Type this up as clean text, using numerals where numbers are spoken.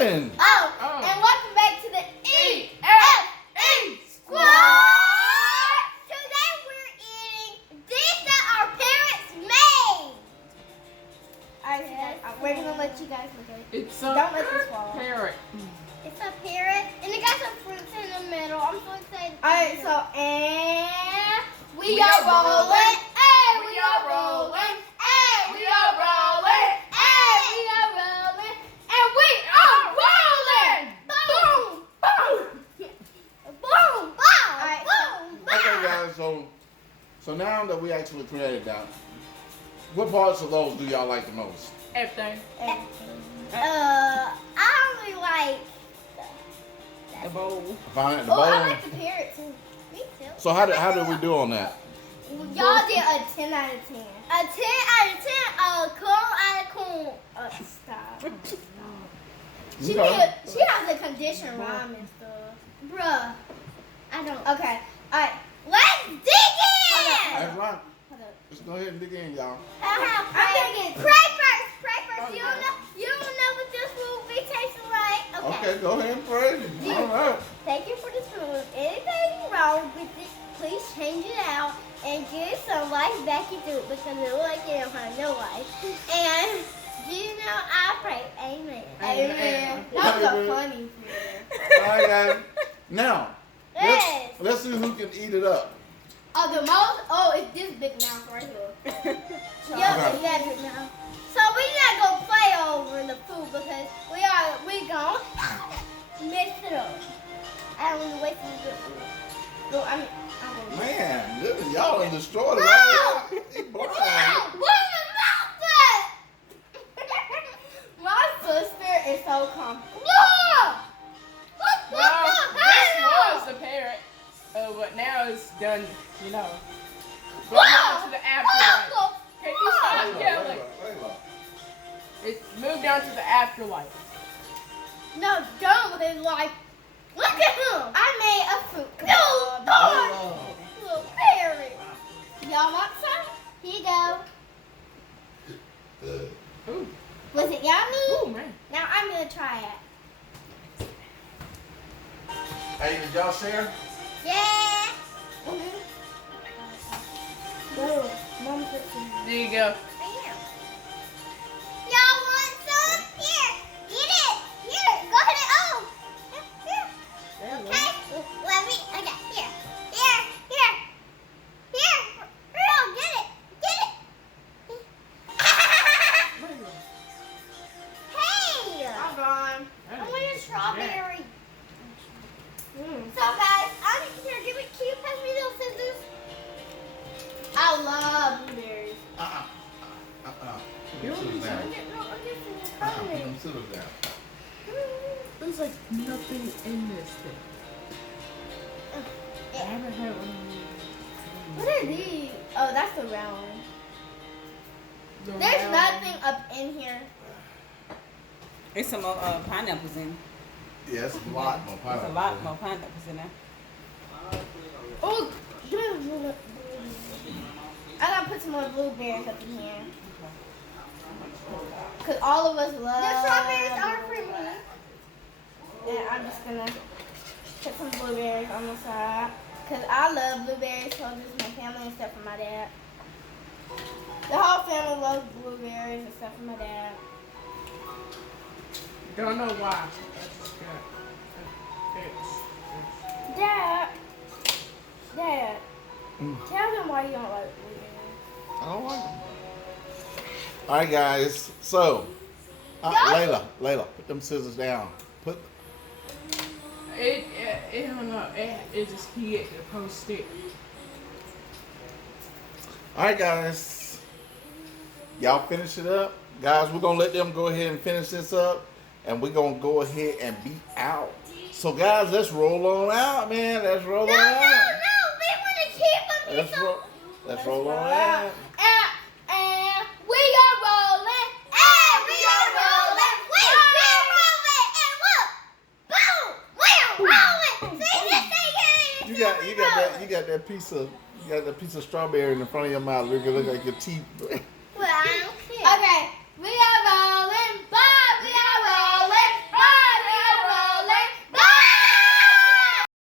rolling. Oh, and welcome back to the EFE Squad. Today we're eating things that our parents made. We're gonna let you guys look at it. It's a Don't let this fall. parrot. It's a parrot, and it got some fruits in the middle. I'm so excited. Alright, so and we are rolling. Hey, we are rolling. Hey, we are rolling. Hey, we are rolling. And we are rolling. Boom, boom, boom, boom. Alright, boom, boom. Okay, guys. So now that we actually created that, what parts of those do y'all like the most? Everything. I only like The bowl. Fine, the I bowl. like the parrot too. Me too. So how did we do on that? Y'all did a 10 out of 10. A 10 out of 10. A corn out of corn. Stop. She has a condition rhyme and stuff. Bruh. I don't. Okay. Alright. Let's dig in. That's right. Hold up. Let's go ahead and dig in, y'all. I'm digging. Pray first. Pray first. You don't know what this will be tasting like. Okay, go ahead and pray. All right. Thank you for the spoon. Anything wrong with it, please change it out and give some life back into it because it looks like it don't have no life. And do you know I pray? Amen. Amen. That was a funny prayer. All right, guys. Now, Yes. let's see who can eat it up. Oh, the most? Oh, it's this big mouth right here. Yeah, that big mouth. So we're not gonna play over the food because we gonna mix it up. I don't want to waste any good food. No, I mean, Man, y'all done destroyed it. No! It's blind. What the mouth that? My sister is so calm. Well, this was the parrot, but now it's done, you know. Going on to the afterlife. Can you stop yelling? Layla. It's moved on to the afterlife. No, don't. It's like, look at him. I made a fruit. No, Layla. little parrot. Y'all want some? Here you go. Ooh. Was it yummy? Ooh, man. Now I'm gonna try it. Hey, did y'all share? Yeah. Go. Mom put some. There you go. Y'all want some? Here. Eat it. Here. Go ahead and here. Okay. Let me. Okay. Here. Here. Here. Here. Girl, get it. Get it. Hey. I'm gone. I want a strawberry. So guys, I'm here. Can you pass me those scissors? I love blueberries. You don't need No, I'm Put them scissors down. There's like nothing in this thing. I haven't had one of What are these? Oh, that's the round one. these. There's nothing up in here. There's some pineapples in. Yeah, it's a lot more There's pineapple. a lot more pineapples in there. Oh, I gotta put some more blueberries up in here. Cause all of us love. The strawberries are for me. And I'm just gonna put some blueberries on the side. Cause I love blueberries, so this is my family except for my dad. The whole family loves blueberries except for my dad. Don't know why. Dad, tell them why you don't like blueberries. I don't like them. All right, guys. So, Layla, put them scissors down. It don't know. It just hit the post stick. All right, guys. Y'all finish it up. Guys, we're going to let them go ahead and finish this up. And we're going to go ahead and be out. So, guys, let's roll on out, man. Let's roll on out. No, we want to keep them. Let's roll on out. And we are rolling. And we are rolling. We are rolling. And look. Boom. We are rolling. See this thing here? You got that piece of strawberry in the front of your mouth. Look like your teeth.